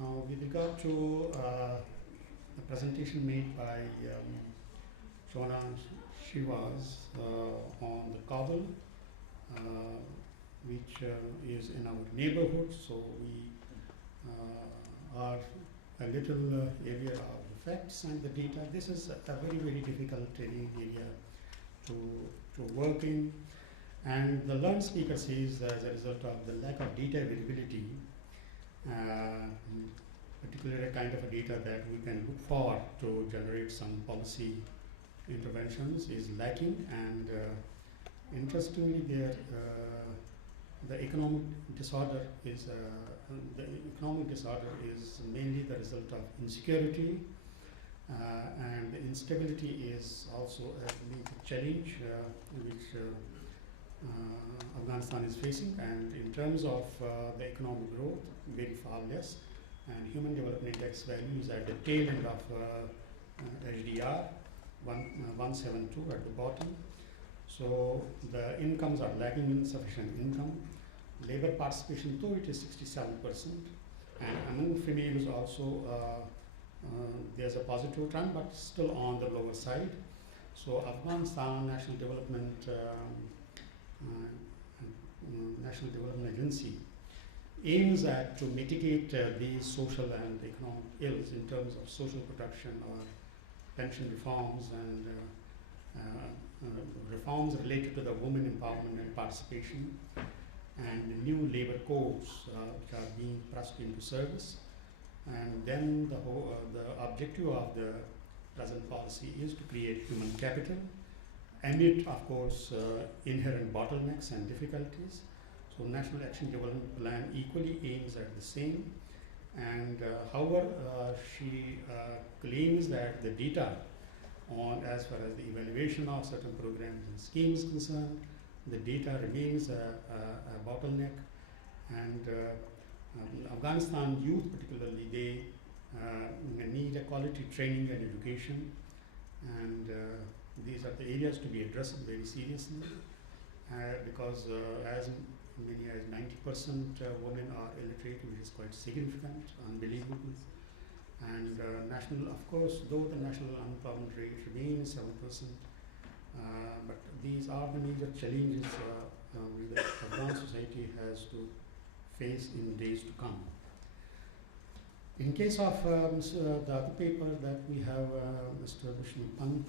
Now, with regard to the presentation made by Shona Shivas on the Kabul, which is in our neighborhood, so we are a little area of the facts and the data. This is a very, very difficult area to work in. And the learned speaker says as a result of the lack of data availability, particularly a kind of a data that we can look for to generate some policy interventions is lacking. And interestingly, the economic disorder is mainly the result of insecurity, and the instability is also a major challenge which Afghanistan is facing. And in terms of the economic growth, very far less, and Human Development Index value is at the tail end of HDR 172 at the bottom. So the incomes are lacking insufficient income. Labor participation, though it is 67%, and among females also there's a positive trend, but still on the lower side. So Afghanistan National Development Agency aims at to mitigate these social and economic ills in terms of social protection or pension reforms and reforms related to the women empowerment and participation, and the new labor codes which are being pressed into service. And then the objective of the present policy is to create human capital amid, of course, inherent bottlenecks and difficulties. So National Action Development Plan equally aims at the same. And however, she claims that the data on as far as the evaluation of certain programs and schemes concerned, the data remains a bottleneck. And Afghanistan youth particularly, they need a quality training and education, and these are the areas to be addressed very seriously, because as many as 90% women are illiterate, which is quite significant, unbelievable. And of course, though the national unemployment rate remains 7%, but these are the major challenges which the Afghan society has to face in days to come. In case of the other paper that we have, Mr. Vishnu Pant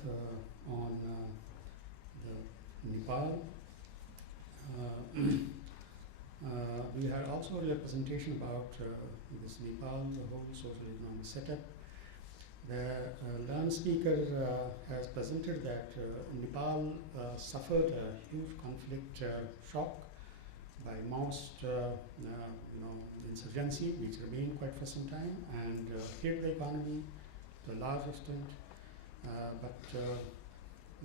on the Nepal, we had also a presentation about this Nepal, the whole social economic setup. The learned speaker has presented that Nepal suffered a huge conflict shock by Maoist insurgency, which remained quite for some time and hit the economy to a large extent. But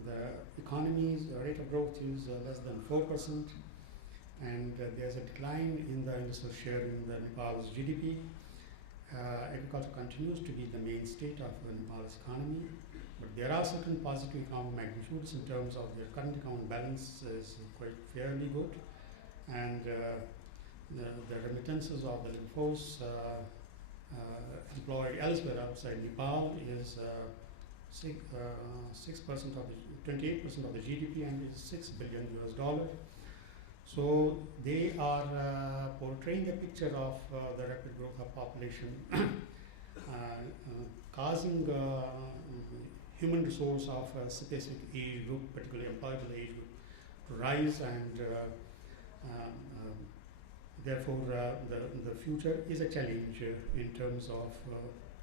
the economy's rate of growth is less than 4%, and there's a decline in the industrial share in the Nepal's GDP. Agriculture continues to be the main state of Nepal's economy, but there are certain positive economic magnitudes in terms of their current account balance is quite fairly good, and the remittances of the labor force employed elsewhere outside Nepal is 6% of the 28% of the GDP, and is $6 billion US. So they are portraying a picture of the rapid growth of population, causing human resource of a specific age group, particularly employable age group, to rise, and therefore the future is a challenge in terms of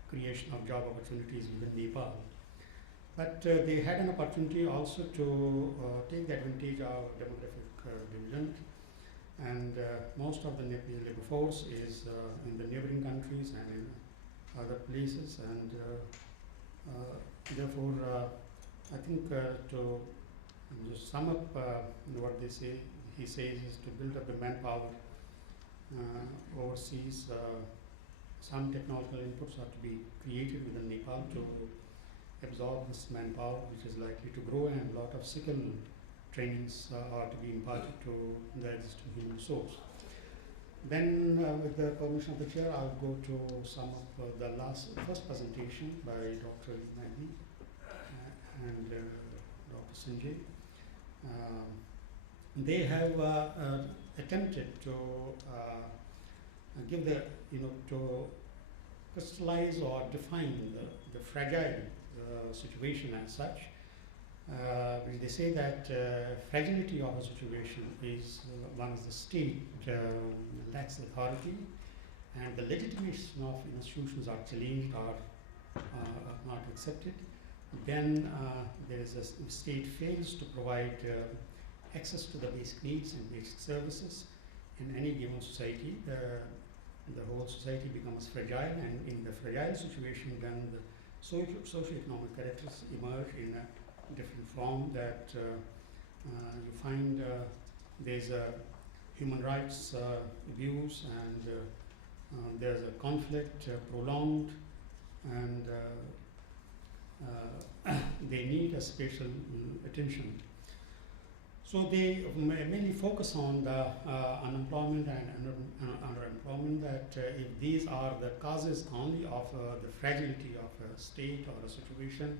creation of job opportunities within Nepal. But they had an opportunity also to take the advantage of demographic dividend, and most of the Nepali labor force is in the neighboring countries and in other places, and therefore I think to just sum up what they say, he says is to build up the manpower overseas. Some technological inputs are to be created within Nepal to absorb this manpower, which is likely to grow, and a lot of skill trainings are to be imparted to the existing human resource. Then, with the permission of the chair, I'll go to some of the first presentation by Dr. Nadi and Dr. Sanjay. They have attempted to give the, to crystallize or define the fragile situation as such. They say that fragility of a situation is once the state lacks authority and the legitimation of institutions are challenged or not accepted. Then there is a state fails to provide access to the basic needs and basic services in any given society. The whole society becomes fragile, and in the fragile situation, then the socio-economic characters emerge in a different form that you find there's a human rights abuse, and there's a conflict prolonged, and they need a special attention. So they mainly focus on the unemployment and underemployment, that if these are the causes only of the fragility of a state or a situation,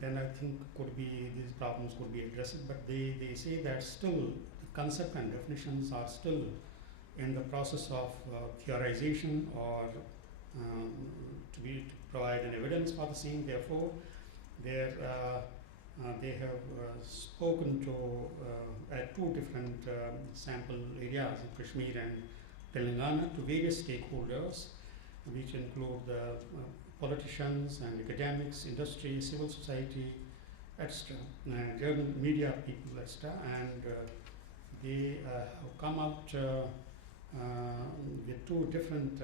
then I think these problems could be addressed. But they say that still the concept and definitions are still in the process of theorization or to provide an evidence for the same. Therefore, they have spoken to at two different sample areas in Kashmir and Telangana to various stakeholders, which include the politicians and academics, industry, civil society, etc., journal, media people, etc., and they have come out with two different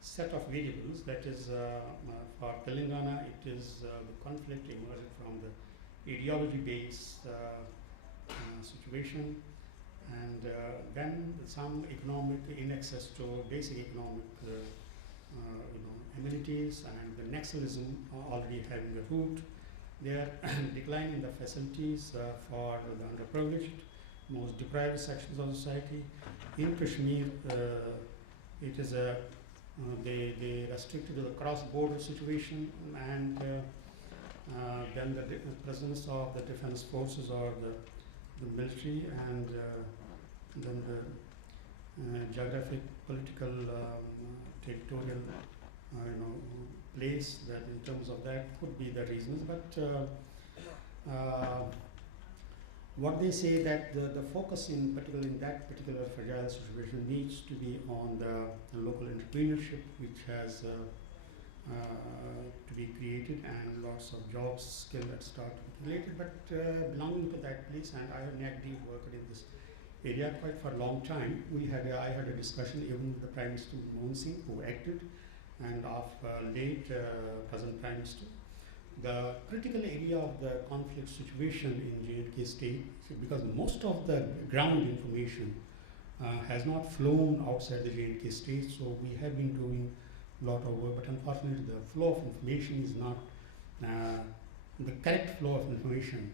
set of variables. That is, for Telangana, it is the conflict emerging from the ideology-based situation, and then some economic inaccess to basic economic amenities, and the nationalism already having a root. There decline in the facilities for the underprivileged, most deprived sections of society. In Kashmir, it is a they restricted to the cross-border situation, and then the presence of the defense forces or the military, and then the geographic, political, territorial, place, that in terms of that could be the reasons. But what they say that the focus in that particular fragile situation needs to be on the local entrepreneurship, which has to be created, and lots of jobs, skill that start to be created. But belonging to that place, and I have actively worked in this area quite for a long time. I had a discussion even with the Prime Minister Manmohan Singh, who acted, and of late present Prime Minister. The critical area of the conflict situation in J&K state, because most of the ground information has not flown outside the J&K state, so we have been doing a lot of work, but unfortunately the flow of information is not the correct flow of information,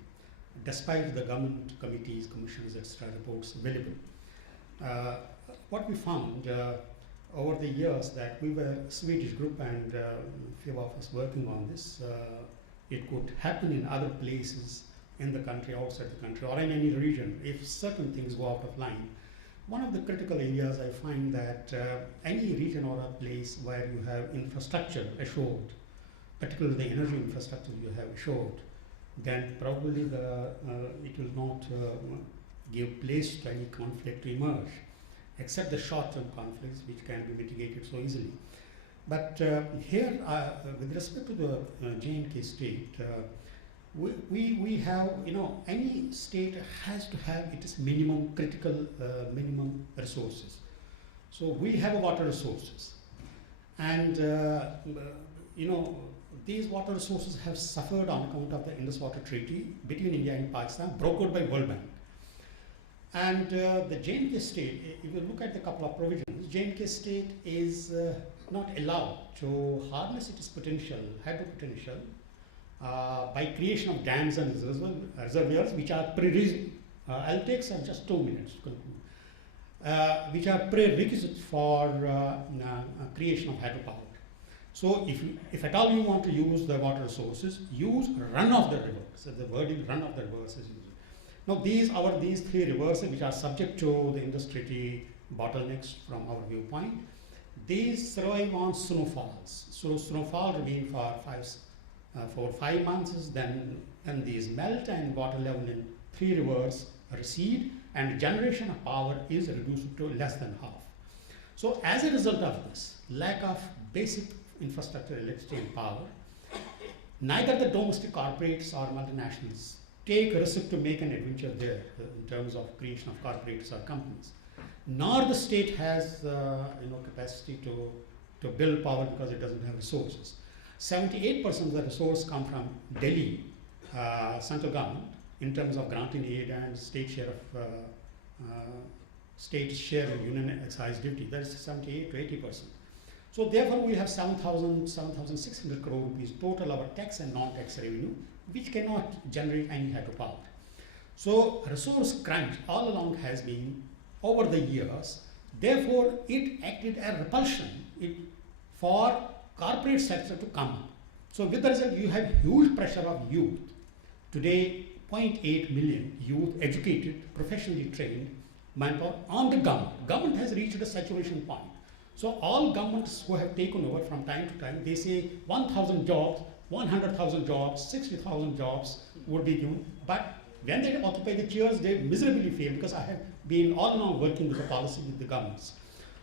despite the government committees, commissions, etc. reports available. What we found over the years, that we were a Swedish group, and few of us working on this. It could happen in other places in the country, outside the country, or in any region if certain things go out of line. One of the critical areas I find that any region or a place where you have infrastructure assured, particularly the energy infrastructure you have assured, then probably it will not give place to any conflict to emerge, except the short-term conflicts which can be mitigated so easily. But here, with respect to the J&K state, we have, any state has to have its minimum critical minimum resources. So we have water resources, and these water resources have suffered on account of the Indus Water Treaty between India and Pakistan, brokered by World Bank. And the J&K state, if you look at the couple of provisions, J&K state is not allowed to harness its potential, hydro potential, by creation of dams and reservoirs, which are pre-reasoned. I'll take just 2 minutes to conclude. which are prerequisites for creation of hydropower. So if at all you want to use the water resources, use run of the river. So the wording run of the rivers is used. Now these three rivers which are subject to the industry bottlenecks from our viewpoint, these survive on snowfalls. So snowfall remain for 5 months, then these melt and water level in three rivers recede, and generation of power is reduced to less than half. So as a result of this lack of basic infrastructure, electricity and power, neither the domestic corporates or multinationals take risk to make an adventure there in terms of creation of corporates or companies, nor the state has capacity to build power because it doesn't have resources. 78% of the resource come from Delhi central government in terms of granting aid and state share of union excise duty. That is 78 to 80%. So therefore we have 7,600 crore rupees total our tax and non-tax revenue, which cannot generate any hydropower. So resource crunch all along has been over the years. Therefore it acted as repulsion for corporate sector to come up. So with the result you have huge pressure of youth. Today 0.8 million youth educated, professionally trained manpower on the government. Government has reached a saturation point. So all governments who have taken over from time to time, they say 1,000 jobs, 100,000 jobs, 60,000 jobs would be given. But when they occupy the chairs, they miserably fail, because I have been all along working with the policy with the governments.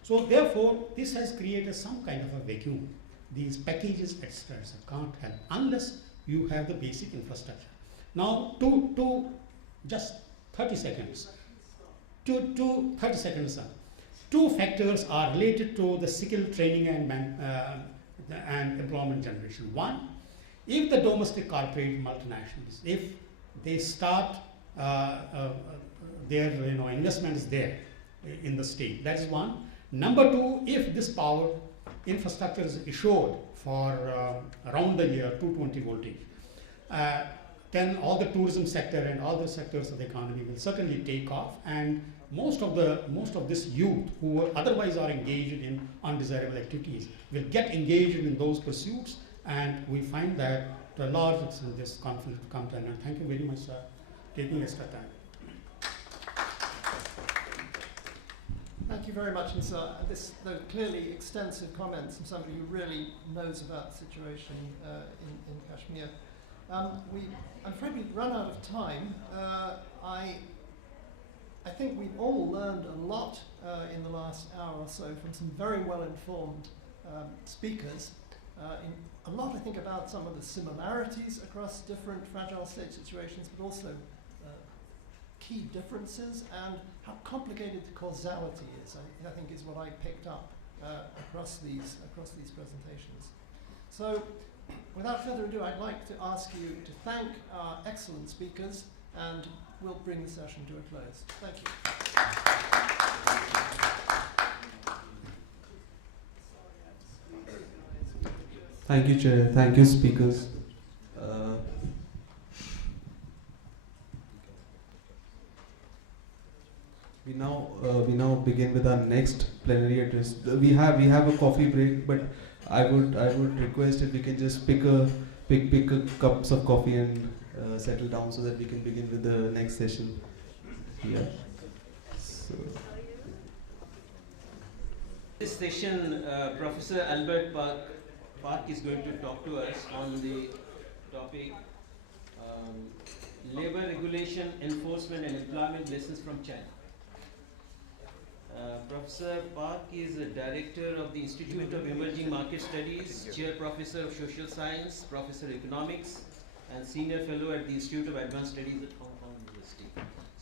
So therefore, this has created some kind of a vacuum. These packages, etc., can't help unless you have the basic infrastructure. Now, just 30 seconds. 30 seconds, sir. Two factors are related to the skill training and employment generation. One, if the domestic corporate multinationals, if they start their investments there in the state, that is one. Number two, if this power infrastructure is assured for around the year 220 voltage, then all the tourism sector and all the sectors of the economy will certainly take off, and most of this youth who otherwise are engaged in undesirable activities will get engaged in those pursuits, and we find that to a large extent this conflict will come to an end. Thank you very much, sir, taking extra time. Thank you very much, and sir, those clearly extensive comments from somebody who really knows about the situation in Kashmir. I'm afraid we've run out of time. I think we've all learned a lot in the last hour or so from some very well-informed speakers. A lot, I think, about some of the similarities across different fragile state situations, but also key differences and how complicated the causality is. I think is what I picked up across these presentations. So, without further ado, I'd like to ask you to thank our excellent speakers, and we'll bring the session to a close. Thank you. Thank you, Chair. Thank you, speakers. We now begin with our next plenary address. We have a coffee break, but I would request if we can just pick cups of coffee and settle down so that we can begin with the next session. Yeah. So. This session, Professor Albert Park is going to talk to us on the topic labor regulation, enforcement and employment lessons from China. Professor Park is a director of the Institute of Emerging Market Studies, Chair Professor of Social Science, Professor of Economics, and Senior Fellow at the Institute of Advanced Studies at Hong Kong University.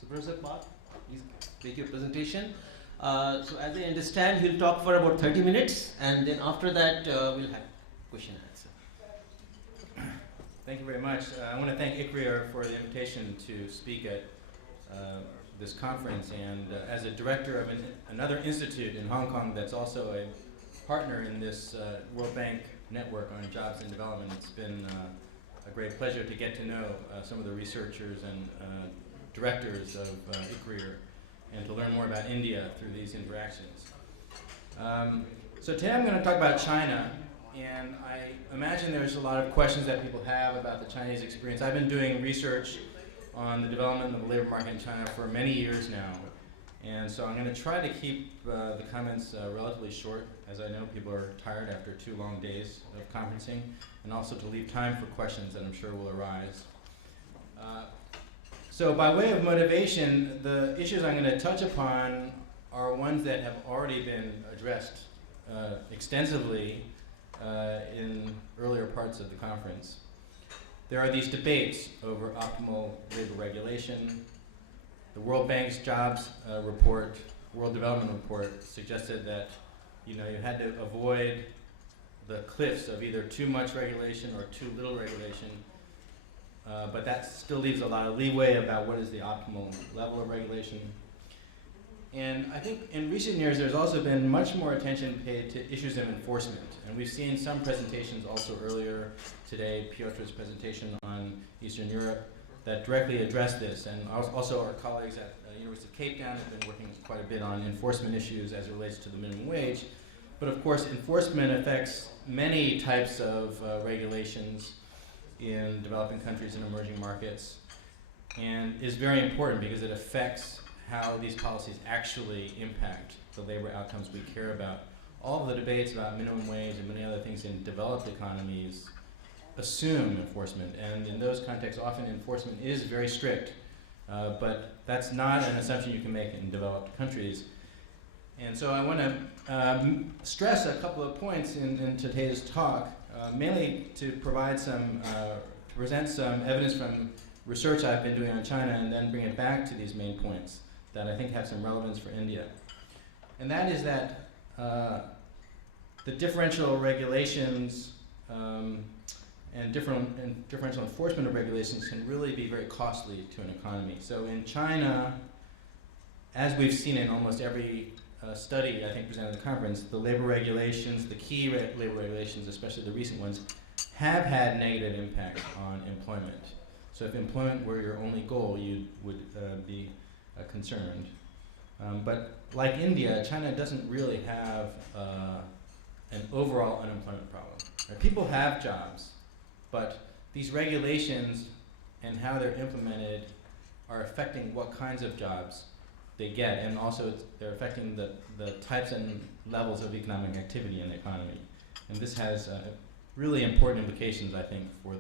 So Professor Park, please make your presentation. So as I understand, he'll talk for about 30 minutes, and then after that, we'll have question and answer. Thank you very much. I want to thank ICRIER for the invitation to speak at this conference, and as a director of another institute in Hong Kong that's also a partner in this World Bank network on jobs and development, it's been a great pleasure to get to know some of the researchers and directors of ICRIER and to learn more about India through these interactions. So today I'm going to talk about China, and I imagine there's a lot of questions that people have about the Chinese experience. I've been doing research on the development of the labor market in China for many years now, and so I'm going to try to keep the comments relatively short, as I know people are tired after 2 long days of conferencing, and also to leave time for questions that I'm sure will arise. So by way of motivation, the issues I'm going to touch upon are ones that have already been addressed extensively in earlier parts of the conference. There are these debates over optimal labor regulation. The World Bank's jobs report, World Development Report, suggested that you had to avoid the cliffs of either too much regulation or too little regulation. But that still leaves a lot of leeway about what is the optimal level of regulation. And I think in recent years there's also been much more attention paid to issues of enforcement. And we've seen some presentations also earlier today, Piotr's presentation on Eastern Europe, that directly address this. And also our colleagues at University of Cape Town have been working quite a bit on enforcement issues as it relates to the minimum wage. But of course enforcement affects many types of regulations in developing countries and emerging markets, and is very important because it affects how these policies actually impact the labor outcomes we care about. All of the debates about minimum wage and many other things in developed economies assume enforcement, and in those contexts often enforcement is very strict, but that's not an assumption you can make in developed countries. And so I want to stress a couple of points in today's talk, mainly to provide some, to present some evidence from research I've been doing on China, and then bring it back to these main points that I think have some relevance for India. And that is that the differential regulations and differential enforcement of regulations can really be very costly to an economy. So in China, as we've seen in almost every study I think presented at the conference, the labor regulations, the key labor regulations, especially the recent ones, have had negative impact on employment. So if employment were your only goal, you would be concerned. But like India, China doesn't really have an overall unemployment problem. People have jobs, but these regulations and how they're implemented are affecting what kinds of jobs they get, and also they're affecting the types and levels of economic activity in the economy. And this has really important implications, I think, for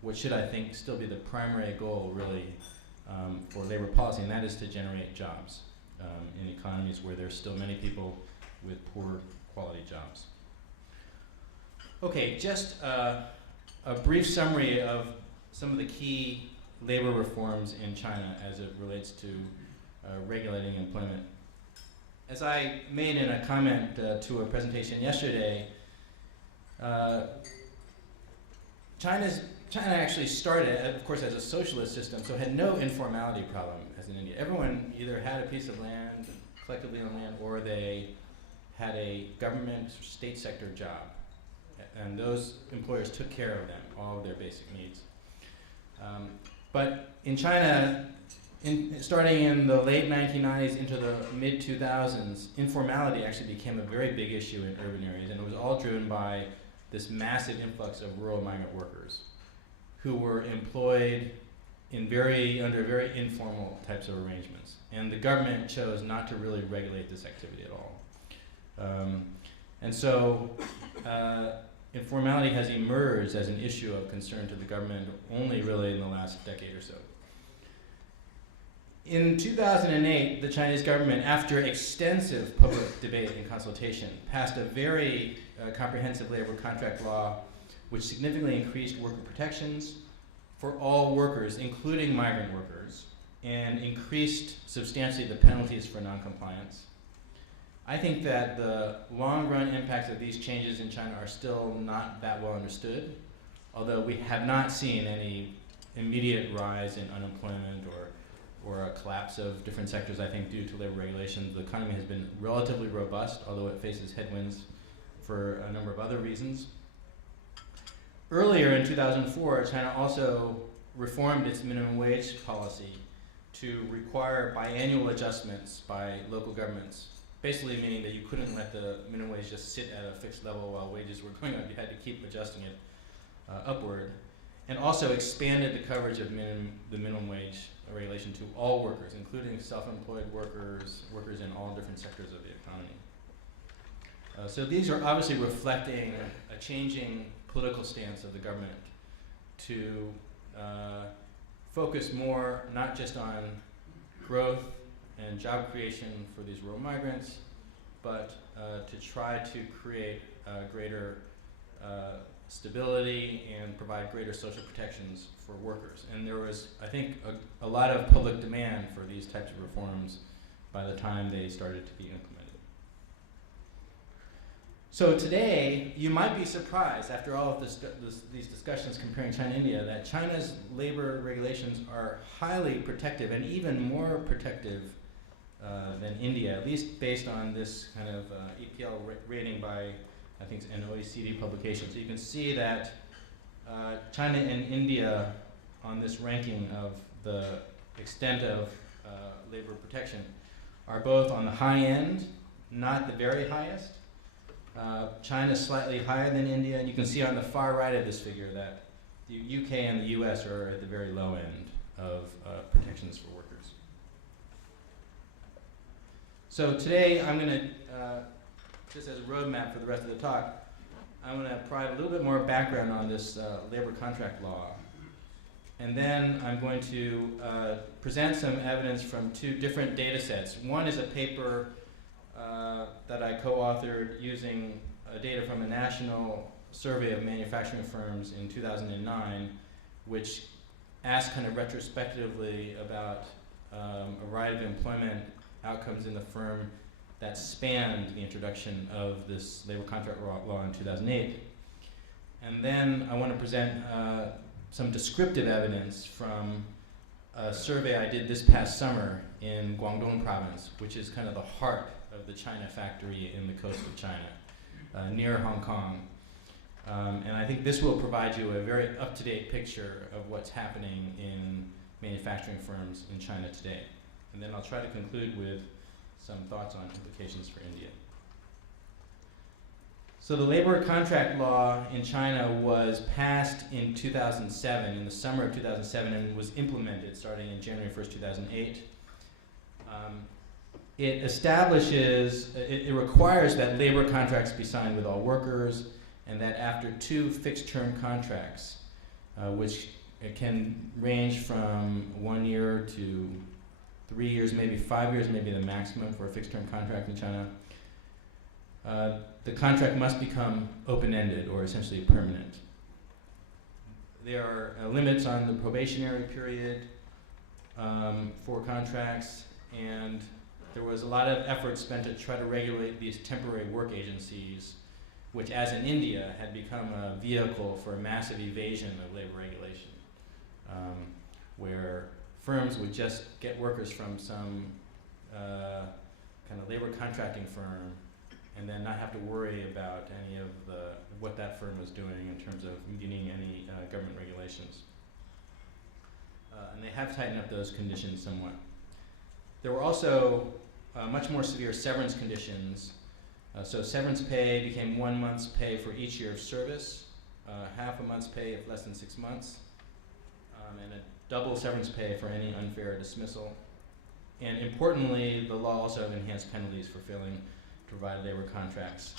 what should, I think, still be the primary goal, really, for labor policy, and that is to generate jobs in economies where there's still many people with poor quality jobs. Okay, just a brief summary of some of the key labor reforms in China as it relates to regulating employment. As I made in a comment to a presentation yesterday, China actually started, of course, as a socialist system, so had no informality problem as in India. Everyone either had a piece of land, collectively owned land, or they had a government state sector job. And those employers took care of them, all of their basic needs. But in China, starting in the late 1990s into the mid-2000s, informality actually became a very big issue in urban areas, and it was all driven by this massive influx of rural migrant workers who were employed in under very informal types of arrangements. And the government chose not to really regulate this activity at all. And so informality has emerged as an issue of concern to the government only really in the last decade or so. In 2008, the Chinese government, after extensive public debate and consultation, passed a very comprehensive labor contract law which significantly increased worker protections for all workers, including migrant workers, and increased substantially the penalties for noncompliance. I think that the long-run impacts of these changes in China are still not that well understood, although we have not seen any immediate rise in unemployment or a collapse of different sectors, I think, due to labor regulations. The economy has been relatively robust, although it faces headwinds for a number of other reasons. Earlier in 2004, China also reformed its minimum wage policy to require biannual adjustments by local governments, basically meaning that you couldn't let the minimum wage just sit at a fixed level while wages were going up. You had to keep adjusting it upward, and also expanded the coverage of the minimum wage regulation to all workers, including self-employed workers, workers in all different sectors of the economy. So these are obviously reflecting a changing political stance of the government to focus more not just on growth and job creation for these rural migrants, but to try to create greater stability and provide greater social protections for workers. And there was, I think, a lot of public demand for these types of reforms by the time they started to be implemented. So today, you might be surprised, after all of these discussions comparing China and India, that China's labor regulations are highly protective and even more protective than India, at least based on this kind of EPL rating by, I think it's an OECD publication. So you can see that China and India on this ranking of the extent of labor protection are both on the high end, not the very highest. China's slightly higher than India, and you can see on the far right of this figure that the UK and the US are at the very low end of protections for workers. So today I'm going to, just as a roadmap for the rest of the talk, I'm going to provide a little bit more background on this labor contract law. And then I'm going to present some evidence from two different data sets. One is a paper that I co-authored using data from a national survey of manufacturing firms in 2009, which asked kind of retrospectively about a variety of employment outcomes in the firm that spanned the introduction of this labor contract law in 2008. And then I want to present some descriptive evidence from a survey I did this past summer in Guangdong province, which is kind of the heart of the China factory in the coast of China, near Hong Kong. And I think this will provide you a very up-to-date picture of what's happening in manufacturing firms in China today. And then I'll try to conclude with some thoughts on implications for India. So the labor contract law in China was passed in 2007, in the summer of 2007, and was implemented starting in January 1st, 2008. It establishes, it requires that labor contracts be signed with all workers, and that after 2 fixed-term contracts, which can range from 1 year to 3 years, maybe 5 years, maybe the maximum for a fixed-term contract in China, the contract must become open-ended or essentially permanent. There are limits on the probationary period for contracts, and there was a lot of effort spent to try to regulate these temporary work agencies, which, as in India, had become a vehicle for a massive evasion of labor regulation, where firms would just get workers from some kind of labor contracting firm and then not have to worry about any of what that firm was doing in terms of meeting any government regulations. And they have tightened up those conditions somewhat. There were also much more severe severance conditions. So severance pay became 1 month's pay for each year of service, half a month's pay if less than 6 months, and a double severance pay for any unfair dismissal. And importantly, the law also enhanced penalties for failing to provide labor contracts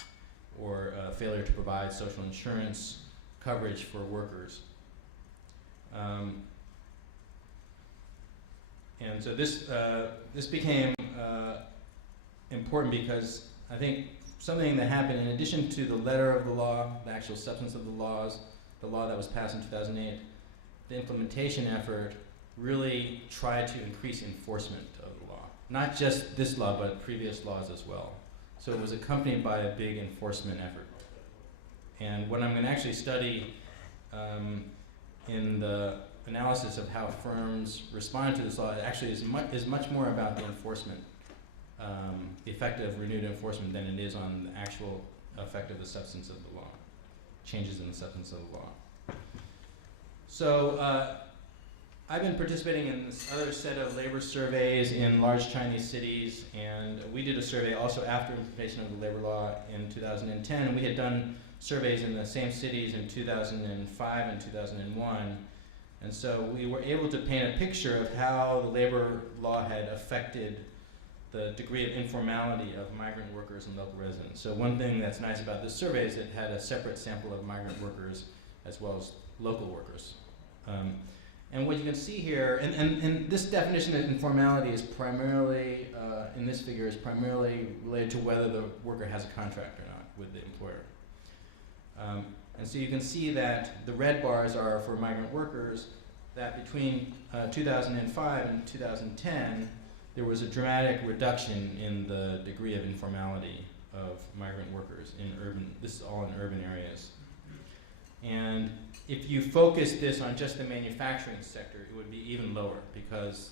or failure to provide social insurance coverage for workers. And so this became important because I think something that happened in addition to the letter of the law, the actual substance of the laws, the law that was passed in 2008, the implementation effort really tried to increase enforcement of the law. Not just this law, but previous laws as well. So it was accompanied by a big enforcement effort. And what I'm going to actually study in the analysis of how firms respond to this law actually is much more about the enforcement, the effect of renewed enforcement, than it is on the actual effect of the substance of the law, changes in the substance of the law. So I've been participating in this other set of labor surveys in large Chinese cities, and we did a survey also after implementation of the labor law in 2010, and we had done surveys in the same cities in 2005 and 2001. And so we were able to paint a picture of how the labor law had affected the degree of informality of migrant workers and local residents. So one thing that's nice about this survey is it had a separate sample of migrant workers as well as local workers. And what you can see here, and this definition of informality is primarily, in this figure, is primarily related to whether the worker has a contract or not with the employer. And so you can see that the red bars are for migrant workers, that between 2005 and 2010, there was a dramatic reduction in the degree of informality of migrant workers in urban, this is all in urban areas. And if you focus this on just the manufacturing sector, it would be even lower because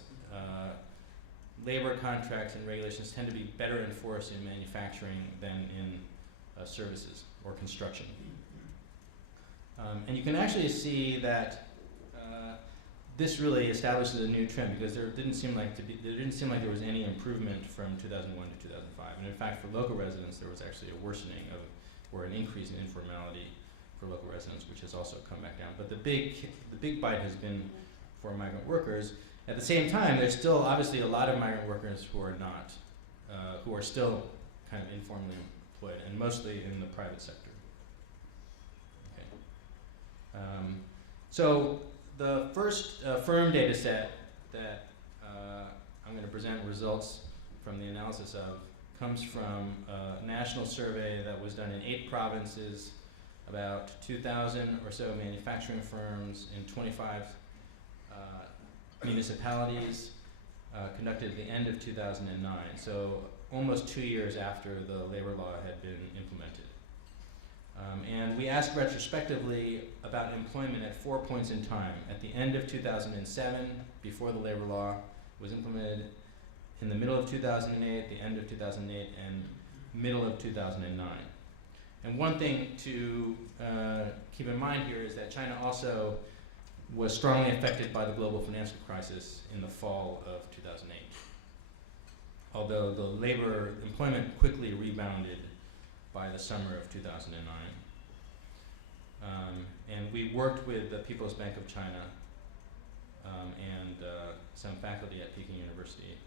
labor contracts and regulations tend to be better enforced in manufacturing than in services or construction. And you can actually see that this really establishes a new trend because there didn't seem like there was any improvement from 2001 to 2005. And in fact, for local residents, there was actually a worsening of, or an increase in informality for local residents, which has also come back down. But the big bite has been for migrant workers. At the same time, there's still obviously a lot of migrant workers who are not, who are still kind of informally employed, and mostly in the private sector. Okay. So the first firm data set that I'm going to present results from the analysis of comes from a national survey that was done in 8 provinces, about 2,000 or so manufacturing firms in 25 municipalities, conducted at the end of 2009, so almost 2 years after the labor law had been implemented. And we asked retrospectively about employment at 4 points in time: at the end of 2007, before the labor law was implemented, in the middle of 2008, the end of 2008, and middle of 2009. And one thing to keep in mind here is that China also was strongly affected by the global financial crisis in the fall of 2008. Although the labor employment quickly rebounded by the summer of 2009. And we worked with the People's Bank of China and some faculty at Peking University,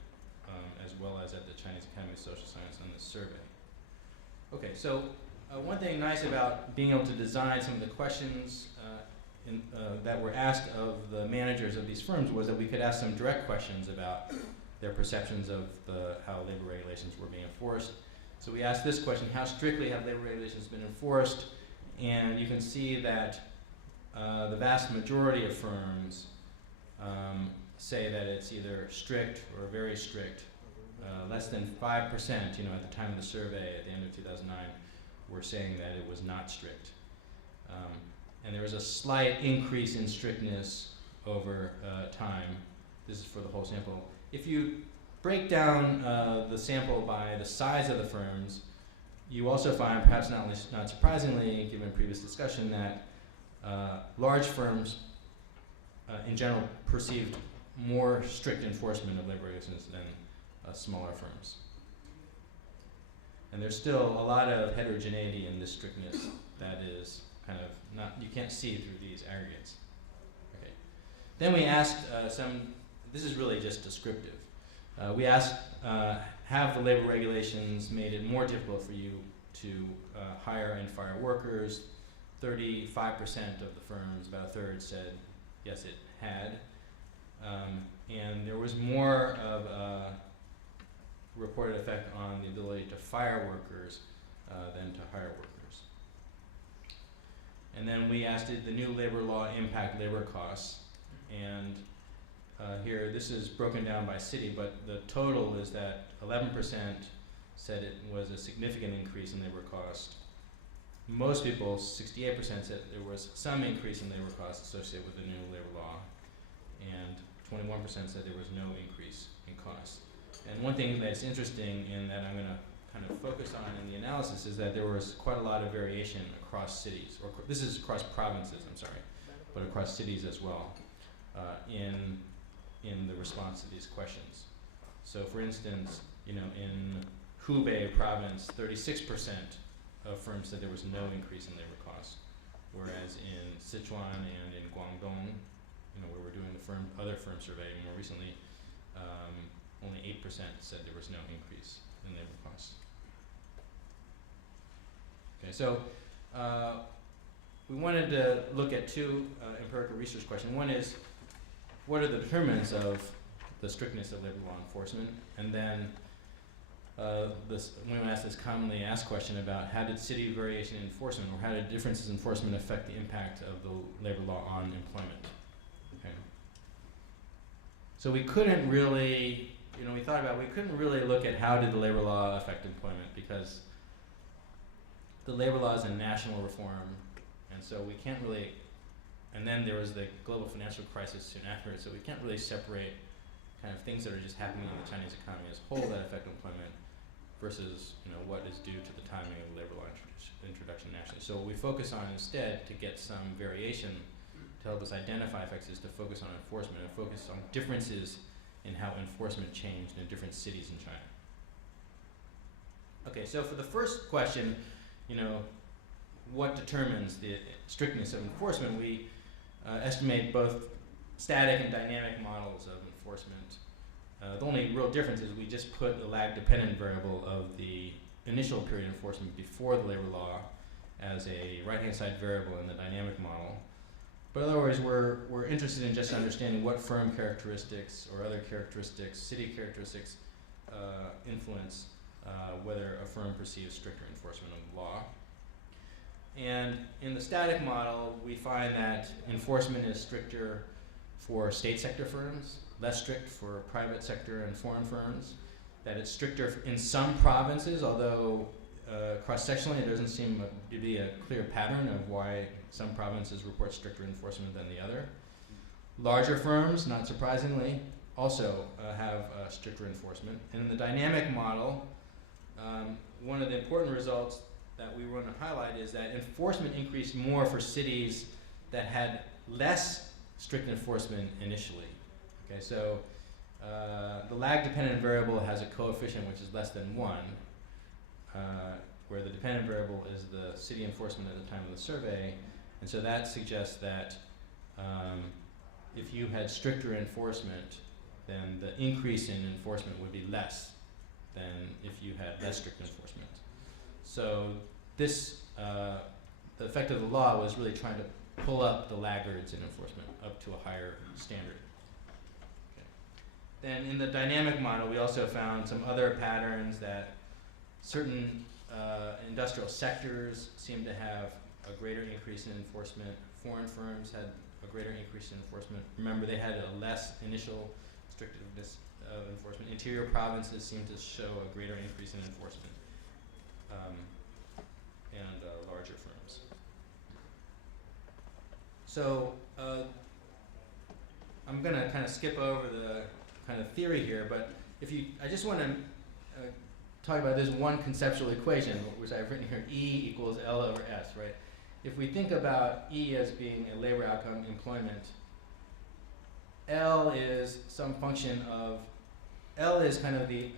as well as at the Chinese Academy of Social Science on this survey. Okay, so one thing nice about being able to design some of the questions that were asked of the managers of these firms was that we could ask some direct questions about their perceptions of how labor regulations were being enforced. So we asked this question: how strictly have labor regulations been enforced? And you can see that the vast majority of firms say that it's either strict or very strict. Less than 5%, at the time of the survey at the end of 2009, were saying that it was not strict. And there was a slight increase in strictness over time. This is for the whole sample. If you break down the sample by the size of the firms, you also find, perhaps not surprisingly, given previous discussion, that large firms in general perceived more strict enforcement of labor regulations than smaller firms. And there's still a lot of heterogeneity in this strictness that is kind of you can't see through these aggregates. Okay. Then we asked this is really just descriptive. We asked, have the labor regulations made it more difficult for you to hire and fire workers? 35% of the firms, about a third, said yes, it had. And there was more of a reported effect on the ability to fire workers than to hire workers. And then we asked, did the new labor law impact labor costs? And here, this is broken down by city, but the total is that 11% said it was a significant increase in labor cost. Most people, 68%, said there was some increase in labor costs associated with the new labor law, and 21% said there was no increase in costs. And one thing that's interesting and that I'm going to kind of focus on in the analysis is that there was quite a lot of variation across cities, or this is across provinces, I'm sorry, but across cities as well. in the response to these questions. So for instance, you know, in Hubei province, 36% of firms said there was no increase in labor costs, whereas in Sichuan and in Guangdong, you know, where we're doing the other firm survey more recently, only 8% said there was no increase in labor costs. Okay, so we wanted to look at two empirical research questions. One is, what are the determinants of the strictness of labor law enforcement? And then we want to ask this commonly asked question about how did city variation in enforcement, or how did differences in enforcement affect the impact of the labor law on employment? Okay. So we couldn't really, you know, we couldn't really look at how did the labor law affect employment, because the labor law is a national reform, and so we can't really, and then there was the global financial crisis soon after it, so we can't really separate kind of things that are just happening in the Chinese economy as a whole that affect employment versus, you know, what is due to the timing of labor law introduction nationally. So what we focus on instead, to get some variation to help us identify effects, is to focus on enforcement and focus on differences in how enforcement changed in different cities in China. Okay, so for the first question, you know, what determines the strictness of enforcement, we estimate both static and dynamic models of enforcement. The only real difference is we just put a lag-dependent variable of the initial period enforcement before the labor law as a right-hand side variable in the dynamic model. But otherwise, we're interested in just understanding what firm characteristics or other characteristics, city characteristics, influence whether a firm perceives stricter enforcement of the law. And in the static model, we find that enforcement is stricter for state sector firms, less strict for private sector and foreign firms, that it's stricter in some provinces, although cross-sectionally it doesn't seem to be a clear pattern of why some provinces report stricter enforcement than the other. Larger firms, not surprisingly, also have stricter enforcement. And in the dynamic model, one of the important results that we want to highlight is that enforcement increased more for cities that had less strict enforcement initially. Okay, so the lag-dependent variable has a coefficient which is less than 1, where the dependent variable is the city enforcement at the time of the survey, and so that suggests that if you had stricter enforcement, then the increase in enforcement would be less than if you had less strict enforcement. So this, the effect of the law was really trying to pull up the laggards in enforcement up to a higher standard. Okay. Then in the dynamic model, we also found some other patterns that certain industrial sectors seem to have a greater increase in enforcement. Foreign firms had a greater increase in enforcement. Remember, they had a less initial strictness of enforcement. Interior provinces seem to show a greater increase in enforcement, and larger firms. So I'm going to kind of skip over the kind of theory here, but I just want to talk about this one conceptual equation, which I've written here, E equals L over S, right? If we think about E as being a labor outcome, employment, L is some function of, L is kind of the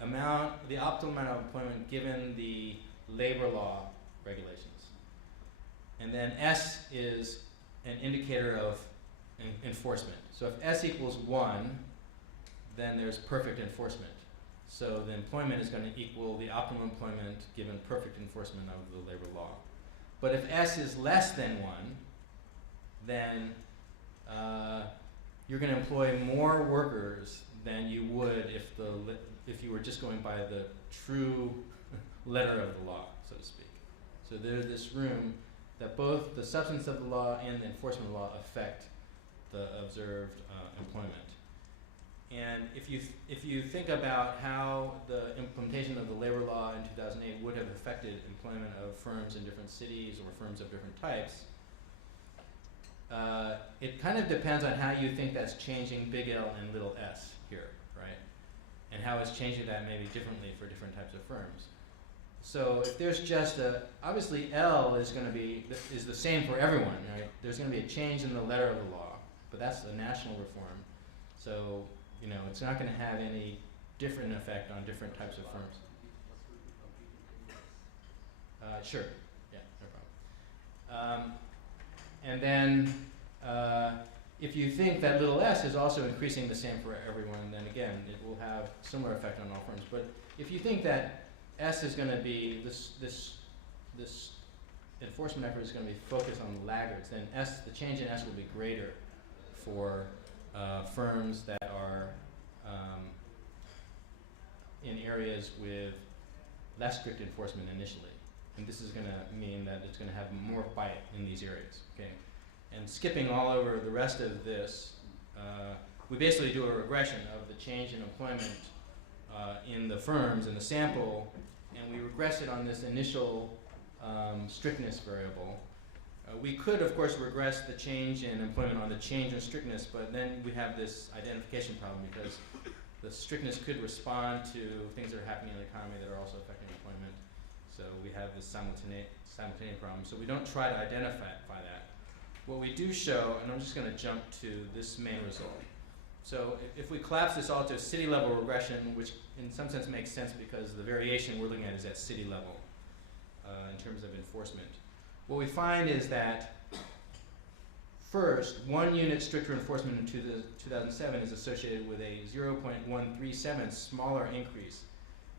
optimal amount of employment given the labor law regulations. And then S is an indicator of enforcement. So if S equals 1, then there's perfect enforcement. So the employment is going to equal the optimum employment given perfect enforcement of the labor law. But if S is less than 1, then you're going to employ more workers than you would if you were just going by the true letter of the law, so to speak. So there's this room that both the substance of the law and the enforcement law affect the observed employment. And if you think about how the implementation of the labor law in 2008 would have affected employment of firms in different cities or firms of different types, it kind of depends on how you think that's changing big L and little s here, right? And how it's changing that maybe differently for different types of firms. So if there's just obviously L is going to be, is the same for everyone, right? There's going to be a change in the letter of the law. but that's a national reform. So, you know, it's not going to have any different effect on different types of firms. Sure, yeah, no problem. And then, if you think that little s is also increasing the same for everyone, then again, it will have similar effect on all firms. But if you think that S is going to be, this enforcement effort is going to be focused on the laggards, then the change in S will be greater for firms that are in areas with less strict enforcement initially. And this is going to mean that it's going to have more bite in these areas, okay? And skipping all over the rest of this, we basically do a regression of the change in employment in the firms in the sample, and we regress it on this initial strictness variable. We could, of course, regress the change in employment on the change in strictness, but then we have this identification problem because the strictness could respond to things that are happening in the economy that are also affecting employment. So we have this simultaneous problem. So we don't try to identify that. What we do show, and I'm just going to jump to this main result. So if we collapse this all to a city level regression, which in some sense makes sense because the variation we're looking at is at city level in terms of enforcement. What we find is that first, 1 unit stricter enforcement in 2007 is associated with a 0.137 smaller increase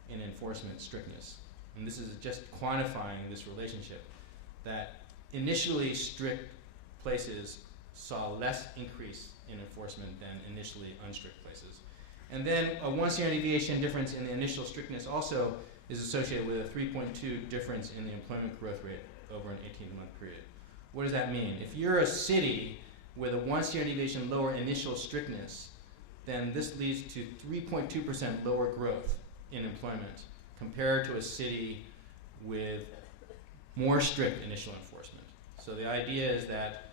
in enforcement strictness. And this is just quantifying this relationship, that initially strict places saw less increase in enforcement than initially unstrict places. And then a 1 standard deviation difference in the initial strictness also is associated with a 3.2 difference in the employment growth rate over an 18-month period. What does that mean? If you're a city with a 1 standard deviation lower initial strictness, then this leads to 3.2% lower growth in employment compared to a city with more strict initial enforcement. So the idea is that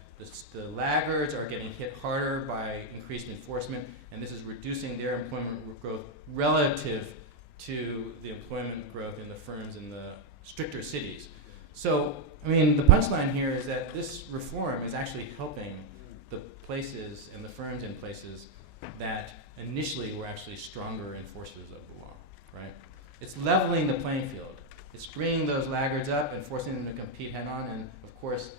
the laggards are getting hit harder by increased enforcement, and this is reducing their employment growth relative to the employment growth in the firms in the stricter cities. So, I mean, the punchline here is that this reform is actually helping the places and the firms in places that initially were actually stronger enforcers of the law, right? It's leveling the playing field. It's bringing those laggards up and forcing them to compete head-on, and of course,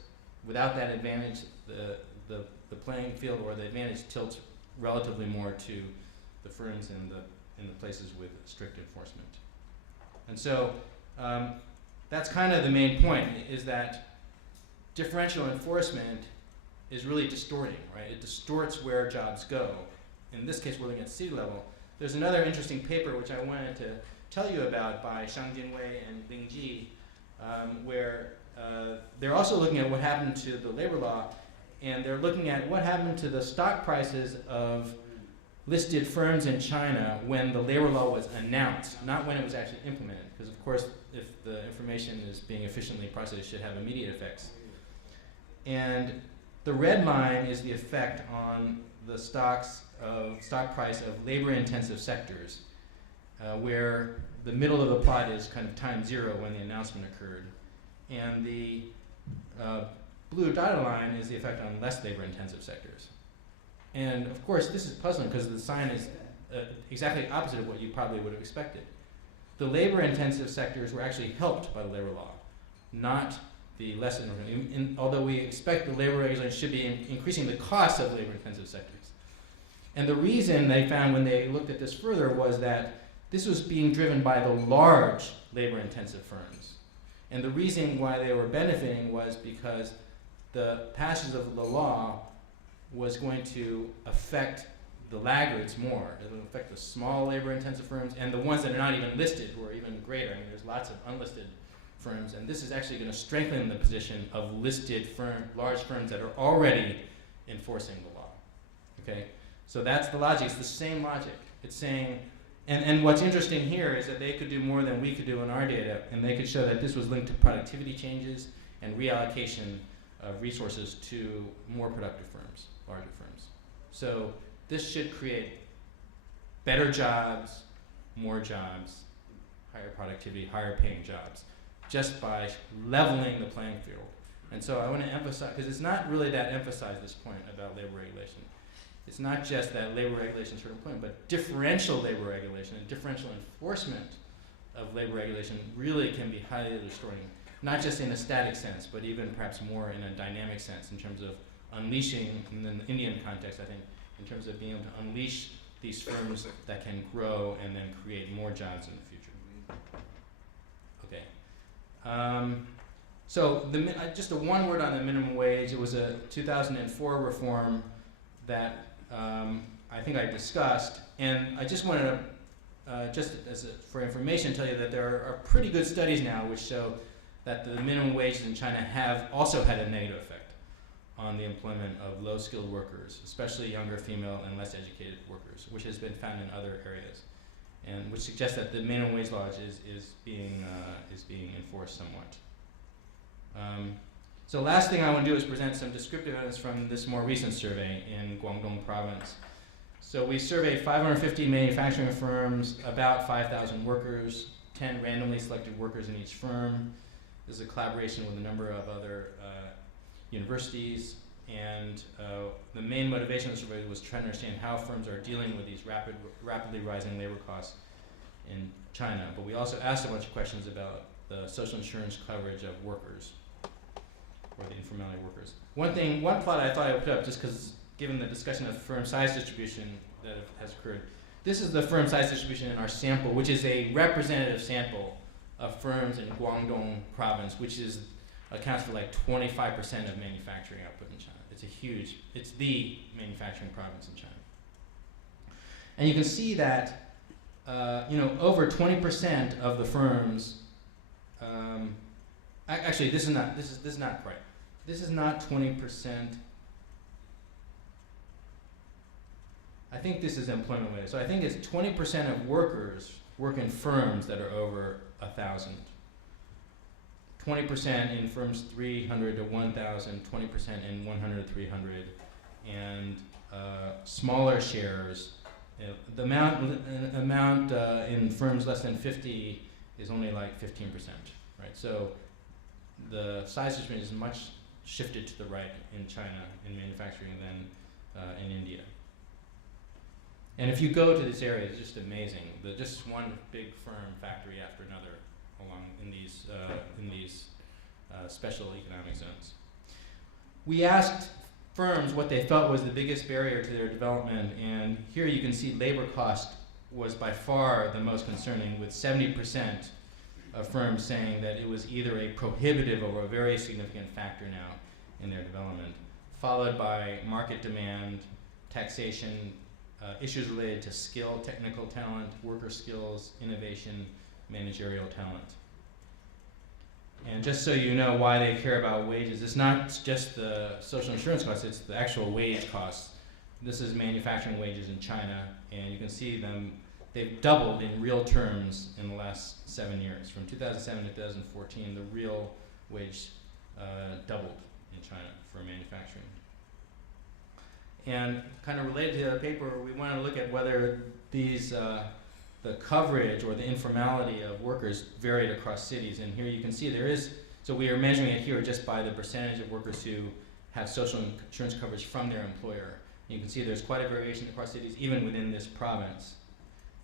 without that advantage, the playing field or the advantage tilts relatively more to the firms in the places with strict enforcement. And so that's kind of the main point, is that differential enforcement is really distorting, right? It distorts where jobs go. In this case, we're looking at city level. There's another interesting paper which I wanted to tell you about by Shang Jinwei and Ling Ji, where they're also looking at what happened to the labor law, and they're looking at what happened to the stock prices of listed firms in China when the labor law was announced, not when it was actually implemented, because of course if the information is being efficiently processed, it should have immediate effects. And the red line is the effect on the stock price of labor-intensive sectors, where the middle of the plot is kind of time 0 when the announcement occurred. And the blue dotted line is the effect on less labor-intensive sectors. And of course, this is puzzling because the sign is exactly opposite of what you probably would have expected. The labor-intensive sectors were actually helped by the labor law, not the less, although we expect the labor regulation should be increasing the cost of labor-intensive sectors. And the reason they found when they looked at this further was that this was being driven by the large labor-intensive firms. And the reason why they were benefiting was because the passage of the law was going to affect the laggards more. It would affect the small labor-intensive firms and the ones that are not even listed, who are even greater. I mean, there's lots of unlisted firms, and this is actually going to strengthen the position of listed large firms that are already enforcing the law. Okay, so that's the logic. It's the same logic. It's saying, and what's interesting here is that they could do more than we could do in our data, and they could show that this was linked to productivity changes and reallocation of resources to more productive firms, larger firms. So this should create better jobs, more jobs, higher productivity, higher paying jobs, just by leveling the playing field And so I want to emphasize, because it's not really that emphasized, this point about labor regulation. It's not just that labor regulations for employment, but differential labor regulation and differential enforcement of labor regulation really can be highly distorting, not just in a static sense, but even perhaps more in a dynamic sense in terms of unleashing, in the Indian context, I think, in terms of being able to unleash these firms that can grow and then create more jobs in the future. Okay. So just one word on the minimum wage. It was a 2004 reform that I think I discussed, and I just wanted to, for information, tell you that there are pretty good studies now which show that the minimum wages in China have also had a negative effect on the employment of low-skilled workers, especially younger female and less educated workers, which has been found in other areas, and which suggests that the minimum wage law is being enforced somewhat. So last thing I want to do is present some descriptive evidence from this more recent survey in Guangdong province. So we surveyed 550 manufacturing firms, about 5,000 workers, 10 randomly selected workers in each firm. This is a collaboration with a number of other universities, and the main motivation of the survey was trying to understand how firms are dealing with these rapidly rising labor costs in China. But we also asked a bunch of questions about the social insurance coverage of workers, or the informality workers. One plot I thought I would put up, just because given the discussion of firm size distribution that has occurred, this is the firm size distribution in our sample, which is a representative sample of firms in Guangdong province, which accounts for like 25% of manufacturing output in China. It's the manufacturing province in China. And you can see that, over 20% of the firms, actually this is not quite. This is not 20%. I think this is employment wage. So I think it's 20% of workers work in firms that are over 1,000. 20% in firms 300 to 1,000, 20% in 100 to 300, and smaller shares. The amount in firms less than 50 is only like 15%, right? So the size distribution is much shifted to the right in China in manufacturing than in India. And if you go to this area, it's just amazing. Just one big firm factory after another along in these special economic zones. We asked firms what they felt was the biggest barrier to their development, and here you can see labor cost was by far the most concerning, with 70% of firms saying that it was either a prohibitive or a very significant factor now in their development, followed by market demand, taxation, issues related to skill, technical talent, worker skills, innovation, managerial talent. And just so you know why they care about wages, it's not just the social insurance costs, it's the actual wage costs. This is manufacturing wages in China, and you can see they've doubled in real terms in the last 7 years. From 2007 to 2014, the real wage doubled in China for manufacturing. And kind of related to the paper, we want to look at whether these the coverage or the informality of workers varied across cities. And here you can see so we are measuring it here just by the percentage of workers who have social insurance coverage from their employer. You can see there's quite a variation across cities, even within this province.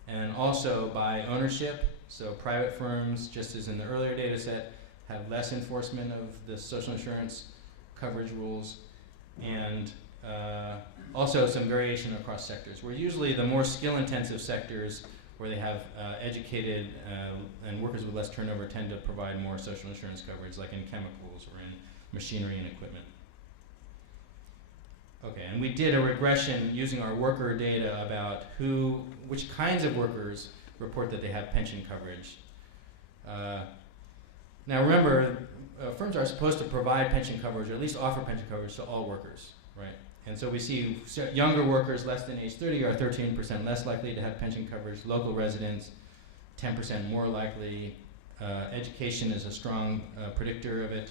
And also by ownership, so private firms, just as in the earlier data set, have less enforcement of the social insurance coverage rules, and also some variation across sectors, where usually the more skill-intensive sectors, where they have educated and workers with less turnover, tend to provide more social insurance coverage, like in chemicals or in machinery and equipment. Okay, and we did a regression using our worker data about which kinds of workers report that they have pension coverage. Now remember, firms are supposed to provide pension coverage, or at least offer pension coverage to all workers, right? And so we see younger workers less than age 30 are 13% less likely to have pension coverage. Local residents, 10% more likely. Education is a strong predictor of it.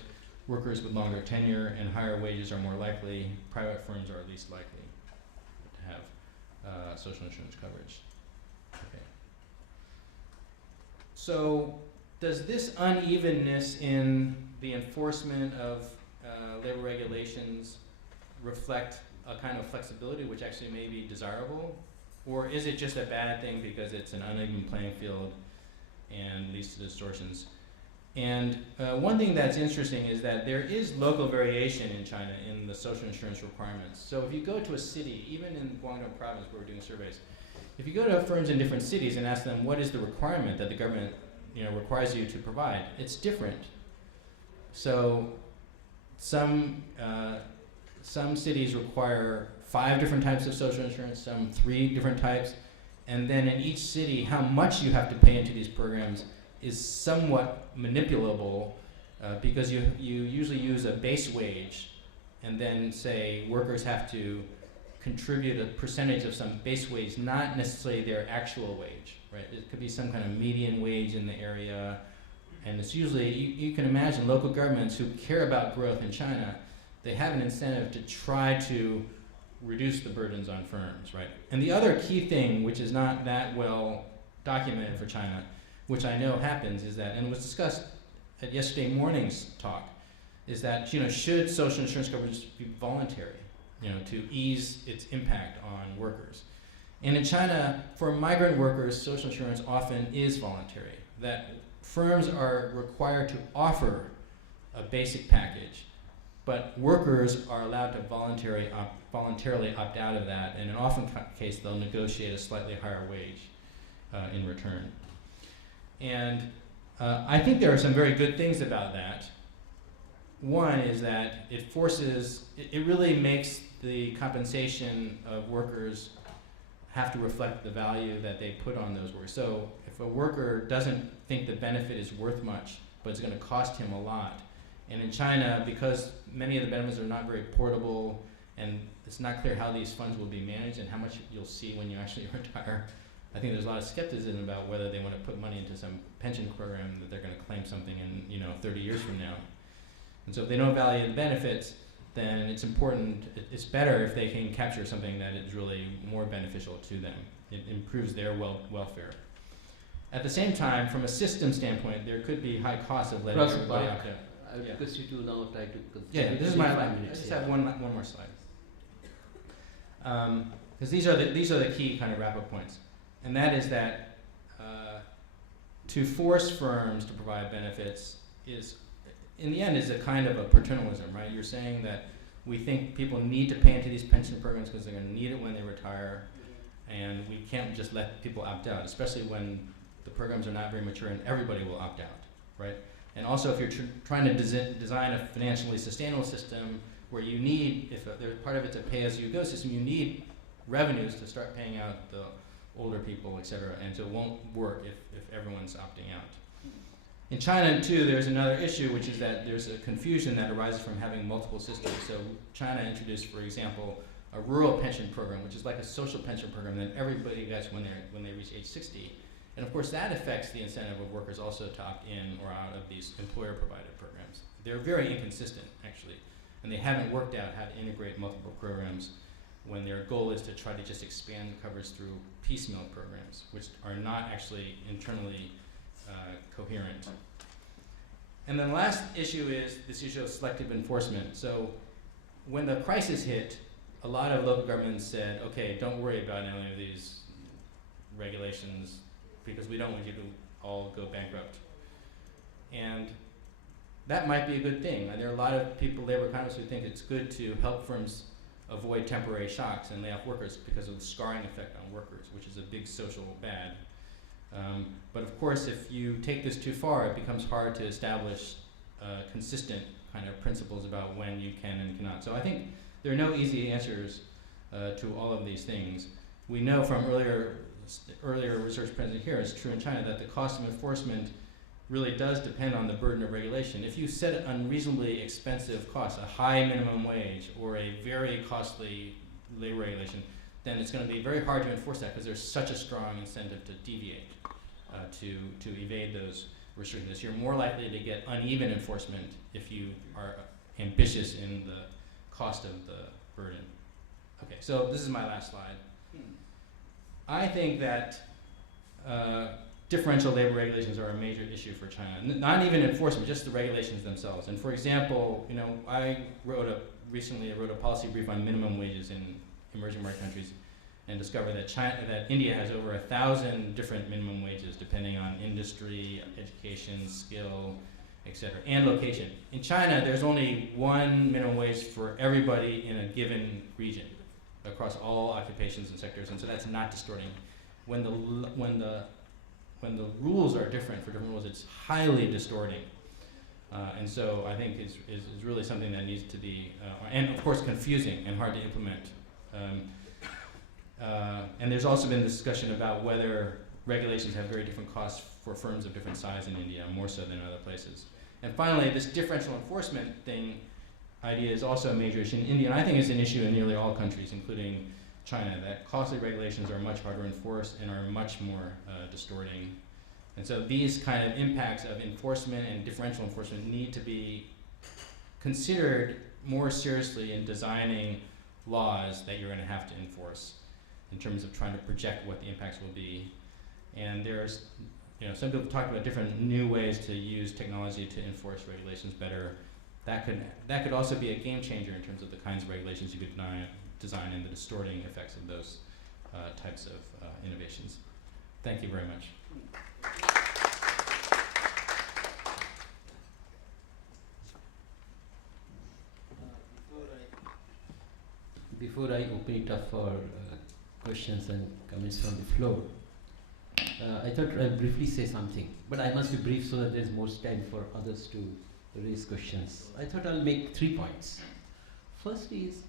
Workers with longer tenure and higher wages are more likely. Private firms are least likely to have social insurance coverage. Okay. So does this unevenness in the enforcement of labor regulations reflect a kind of flexibility which actually may be desirable? Or is it just a bad thing because it's an uneven playing field and leads to distortions? And one thing that's interesting is that there is local variation in China in the social insurance requirements. So if you go to a city, even in Guangdong province where we're doing surveys, if you go to firms in different cities and ask them what is the requirement that the government requires you to provide, it's different. So some cities require 5 different types of social insurance, some 3 different types, and then in each city, how much you have to pay into these programs is somewhat manipulable because you usually use a base wage and then say workers have to contribute a percentage of some base wage, not necessarily their actual wage, right? It could be some kind of median wage in the area, and it's usually, you can imagine local governments who care about growth in China, they have an incentive to try to reduce the burdens on firms, right? And the other key thing, which is not that well documented for China, which I know happens, is that, and was discussed at yesterday morning's talk, is that should social insurance coverage be voluntary, to ease its impact on workers? And in China, for migrant workers, social insurance often is voluntary. That firms are required to offer a basic package, but workers are allowed to voluntarily opt out of that, and in often case they'll negotiate a slightly higher wage in return. And I think there are some very good things about that. One is that it really makes the compensation of workers have to reflect the value that they put on those workers. So if a worker doesn't think the benefit is worth much, but it's going to cost him a lot, and in China, because many of the benefits are not very portable, and it's not clear how these funds will be managed and how much you'll see when you actually retire, I think there's a lot of skepticism about whether they want to put money into some pension program that they're going to claim something in 30 years from now. And so if they don't value the benefits, then it's important, it's better if they can capture something that is really more beneficial to them. It improves their welfare. At the same time, from a system standpoint, there could be high costs of letting everybody opt out. I would request you to now try to conclude. Yeah, this is my 5 minutes. I just have one more slide. Because these are the key kind of wrap-up points. And that is that to force firms to provide benefits is, in the end, is a kind of a paternalism, right? You're saying that we think people need to pay into these pension programs because they're going to need it when they retire, and we can't just let people opt out, especially when the programs are not very mature and everybody will opt out, right? And also if you're trying to design a financially sustainable system where you need, if there's part of it's a pay-as-you-go system, you need revenues to start paying out the older people, et cetera, and so it won't work if everyone's opting out. In China, too, there's another issue, which is that there's a confusion that arises from having multiple systems. So China introduced, for example, a rural pension program, which is like a social pension program that everybody gets when they reach age 60. And of course, that affects the incentive of workers also to opt in or out of these employer-provided programs. They're very inconsistent, actually, and they haven't worked out how to integrate multiple programs when their goal is to try to just expand coverage through piecemeal programs, which are not actually internally coherent. And then the last issue is this issue of selective enforcement. So when the crisis hit, a lot of local governments said, okay, don't worry about any of these regulations because we don't want you to all go bankrupt. And that might be a good thing. And there are a lot of people, labor economists, who think it's good to help firms avoid temporary shocks and lay off workers because of the scarring effect on workers, which is a big social bad. But of course, if you take this too far, it becomes hard to establish consistent kind of principles about when you can and cannot. So I think there are no easy answers to all of these things. We know from earlier research presented here, it's true in China, that the cost of enforcement really does depend on the burden of regulation. If you set an unreasonably expensive cost, a high minimum wage or a very costly labor regulation, then it's going to be very hard to enforce that because there's such a strong incentive to deviate, to evade those restrictions. You're more likely to get uneven enforcement if you are ambitious in the cost of the burden. Okay, so this is my last slide. I think that differential labor regulations are a major issue for China. Not even enforcement, just the regulations themselves. And for example, you know, I recently wrote a policy brief on minimum wages in emerging market countries, and discovered that India has over 1,000 different minimum wages depending on industry, education, skill, etc., and location. In China, there's only one minimum wage for everybody in a given region across all occupations and sectors, and so that's not distorting. When the rules are different for different rules, it's highly distorting. And so I think is really something that needs to be, and of course confusing and hard to implement. And there's also been discussion about whether regulations have very different costs for firms of different size in India, more so than in other places. And finally, this differential enforcement idea is also a major issue in India, and I think it's an issue in nearly all countries, including China, that costly regulations are much harder to enforce and are much more distorting. And so these kind of impacts of enforcement and differential enforcement need to be considered more seriously in designing laws that you're going to have to enforce, in terms of trying to project what the impacts will be. And there's, you know, some people talk about different new ways to use technology to enforce regulations better. That could also be a game changer in terms of the kinds of regulations you could design and the distorting effects of those types of innovations. Thank you very much. Before I open it up for questions and comments from the floor, I thought I'd briefly say something, but I must be brief so that there's more time for others to raise questions. I thought I'll make 3 points. First is,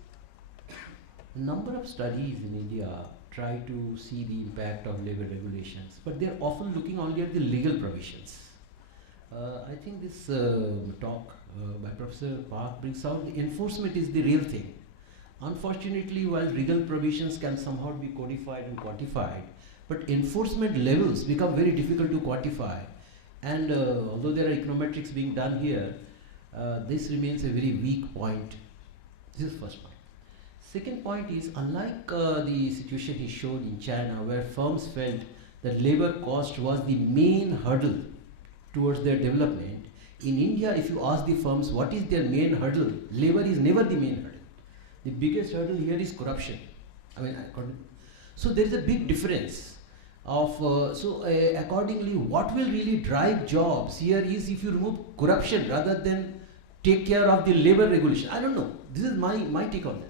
a number of studies in India try to see the impact of labor regulations, but they're often looking only at the legal provisions. I think this talk by Professor Park brings out the enforcement is the real thing. Unfortunately, while legal provisions can somehow be codified and quantified, but enforcement levels become very difficult to quantify. And although there are econometrics being done here, this remains a very weak point. This is the first point. Second point is, unlike the situation he showed in China, where firms felt that labor cost was the main hurdle towards their development, in India, if you ask the firms what is their main hurdle, labor is never the main hurdle. The biggest hurdle here is corruption. So there is a big difference of, accordingly, what will really drive jobs here is if you remove corruption rather than take care of the labor regulation. I don't know. This is my take on this.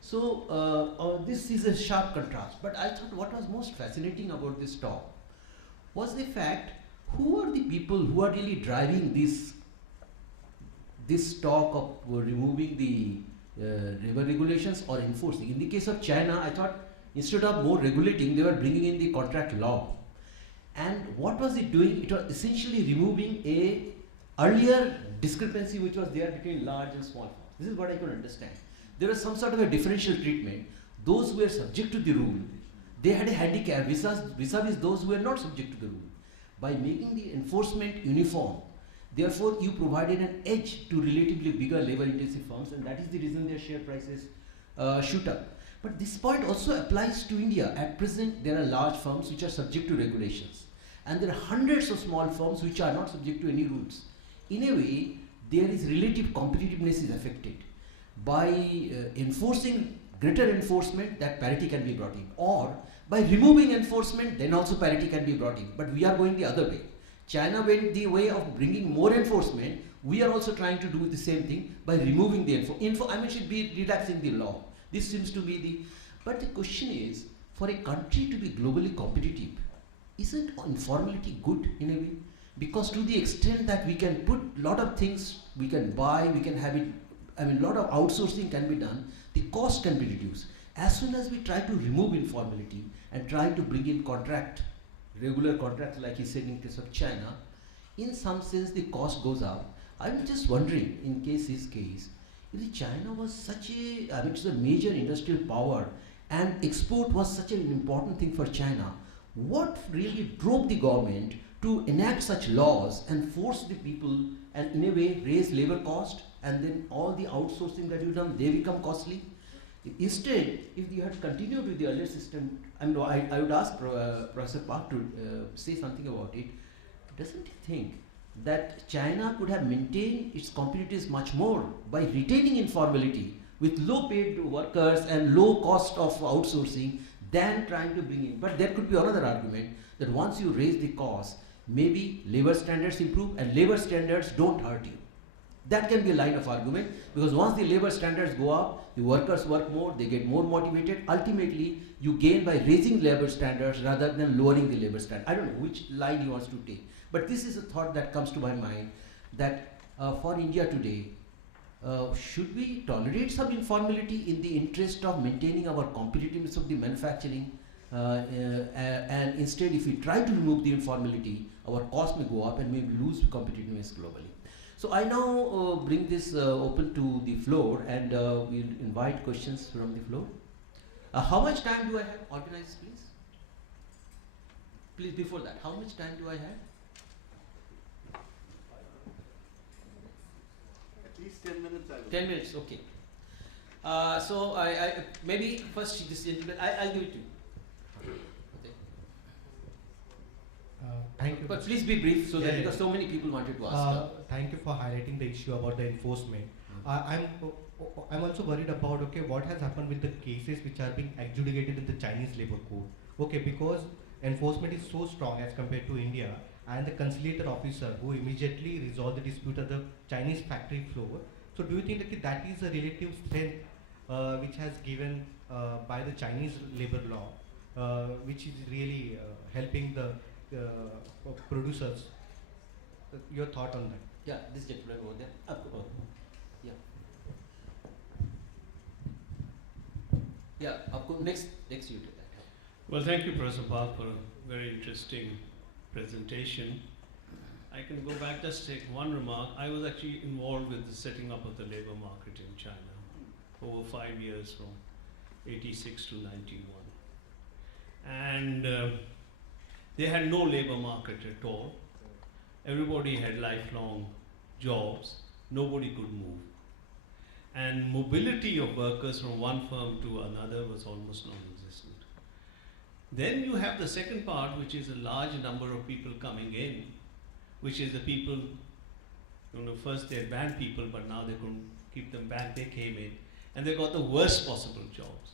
So this is a sharp contrast. But I thought what was most fascinating about this talk was the fact, who are the people who are really driving this talk of removing the labor regulations or enforcing. In the case of China, I thought instead of more regulating, they were bringing in the contract law. And what was it doing? It was essentially removing a earlier discrepancy which was there between large and small firms. This is what I could understand. There was some sort of a differential treatment. Those who were subject to the rule, they had a handicap vis-a-vis those who were not subject to the rule. By making the enforcement uniform, therefore, you provided an edge to relatively bigger labor-intensive firms, and that is the reason their share prices shoot up. But this point also applies to India. At present, there are large firms which are subject to regulations, and there are hundreds of small firms which are not subject to any rules. In a way, there is relative competitiveness is affected. By enforcing greater enforcement, that parity can be brought in, or by removing enforcement, then also parity can be brought in. But we are going the other way. China went the way of bringing more enforcement. We are also trying to do the same thing by removing the should be relaxing the law. This seems to be the, but the question is, for a country to be globally competitive, isn't informality good in a way? Because to the extent that we can put a lot of things, we can buy, we can have it, a lot of outsourcing can be done, the cost can be reduced. As soon as we try to remove informality and try to bring in regular contracts, like he said in case of China, in some sense the cost goes up. I'm just wondering, in his case, if China was such a, it's a major industrial power and export was such an important thing for China, what really drove the government to enact such laws and force the people and in a way raise labor cost, and then all the outsourcing that you've done, they become costly? Instead, if you had continued with the earlier system, I would ask Professor Park to say something about it. Doesn't he think that China could have maintained its competitiveness much more by retaining informality with low paid workers and low cost of outsourcing than trying to bring in? But there could be another argument that once you raise the cost, maybe labor standards improve and labor standards don't hurt you. That can be a line of argument, because once the labor standards go up, the workers work more, they get more motivated. Ultimately, you gain by raising labor standards rather than lowering the labor standard. I don't know which line he wants to take, but this is a thought that comes to my mind, that for India today, should we tolerate some informality in the interest of maintaining our competitiveness of the manufacturing? And instead, if we try to remove the informality, our cost may go up and maybe lose competitiveness globally. So I now bring this open to the floor, and we'll invite questions from the floor. How much time do I have? Organize, please. Please, before that, how much time do I have? At least 10 minutes. 10 minutes, okay. So I maybe first this gentleman, I'll give it to you. Thank you. But please be brief, so that because so many people wanted to ask. Thank you for highlighting the issue about the enforcement. I'm also worried about what has happened with the cases which are being adjudicated in the Chinese labor code. Because enforcement is so strong as compared to India, and the conciliator officer who immediately resolved the dispute at the Chinese factory floor. So do you think that is a relative strength which has given by the Chinese labor law, which is really helping the producers? Your thought on that? Yeah, this gentleman over there. Yeah. Yeah, next you take that. Well, thank you, Professor Park, for a very interesting presentation. I can go back, just take one remark. I was actually involved with the setting up of the labor market in China over 5 years, from 86 to 91. And they had no labor market at all. Everybody had lifelong jobs. Nobody could move. And mobility of workers from one firm to another was almost non-existent. Then you have the second part, which is a large number of people coming in, which is the people, first they had banned people, but now they couldn't keep them back. They came in and they got the worst possible jobs.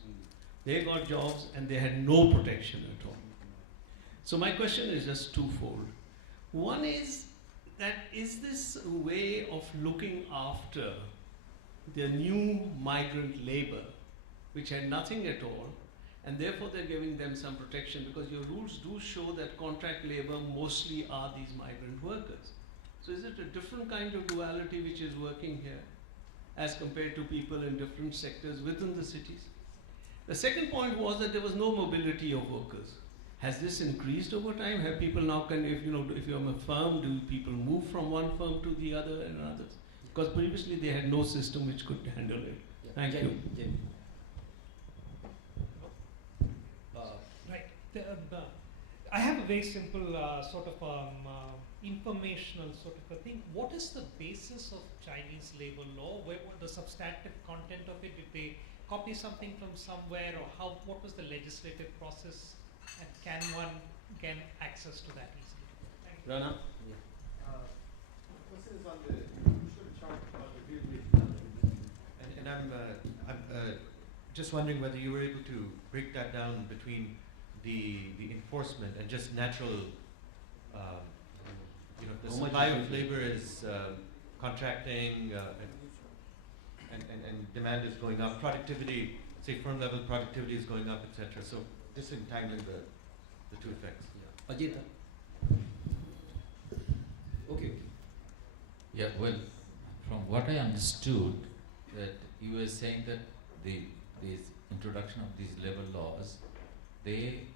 They got jobs and they had no protection at all. So my question is just twofold. One is that, is this a way of looking after the new migrant labor, which had nothing at all, and therefore they're giving them some protection, because your rules do show that contract labor mostly are these migrant workers. So is it a different kind of duality which is working here as compared to people in different sectors within the cities? The second point was that there was no mobility of workers. Has this increased over time? Have people now, if you're a firm, do people move from one firm to the other and others? Because previously they had no system which could handle it. Yeah. Thank you. Right. I have a very simple informational sort of a thing. What is the basis of Chinese labor law? What the substantive content of it? Did they copy something from somewhere, or what was the legislative process? And can one get access to that easily? Thank you. Rana? The question is on the chart about the realization. And I'm just wondering whether you were able to break that down between the enforcement and just natural, the supply of labor is contracting and demand is going up, productivity, say firm level productivity is going up, etc. So disentangling the two effects. Yeah. Ajita? Okay. Yeah, well, from what I understood, that you were saying that this introduction of these labor laws, they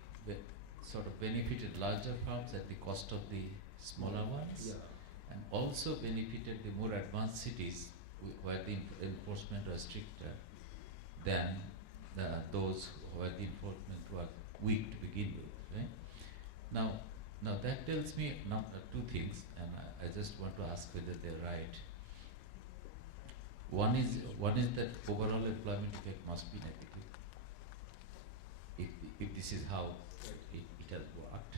sort of benefited larger firms at the cost of the smaller ones, Yeah. and also benefited the more advanced cities where the enforcement was stricter than those where the enforcement was weak to begin with. Right? Now that tells me two things, and I just want to ask whether they're right. one is that overall employment effect must be negative. If this is how it has worked.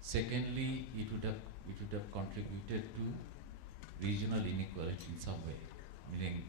Secondly, it would have contributed to regional inequality in some way, meaning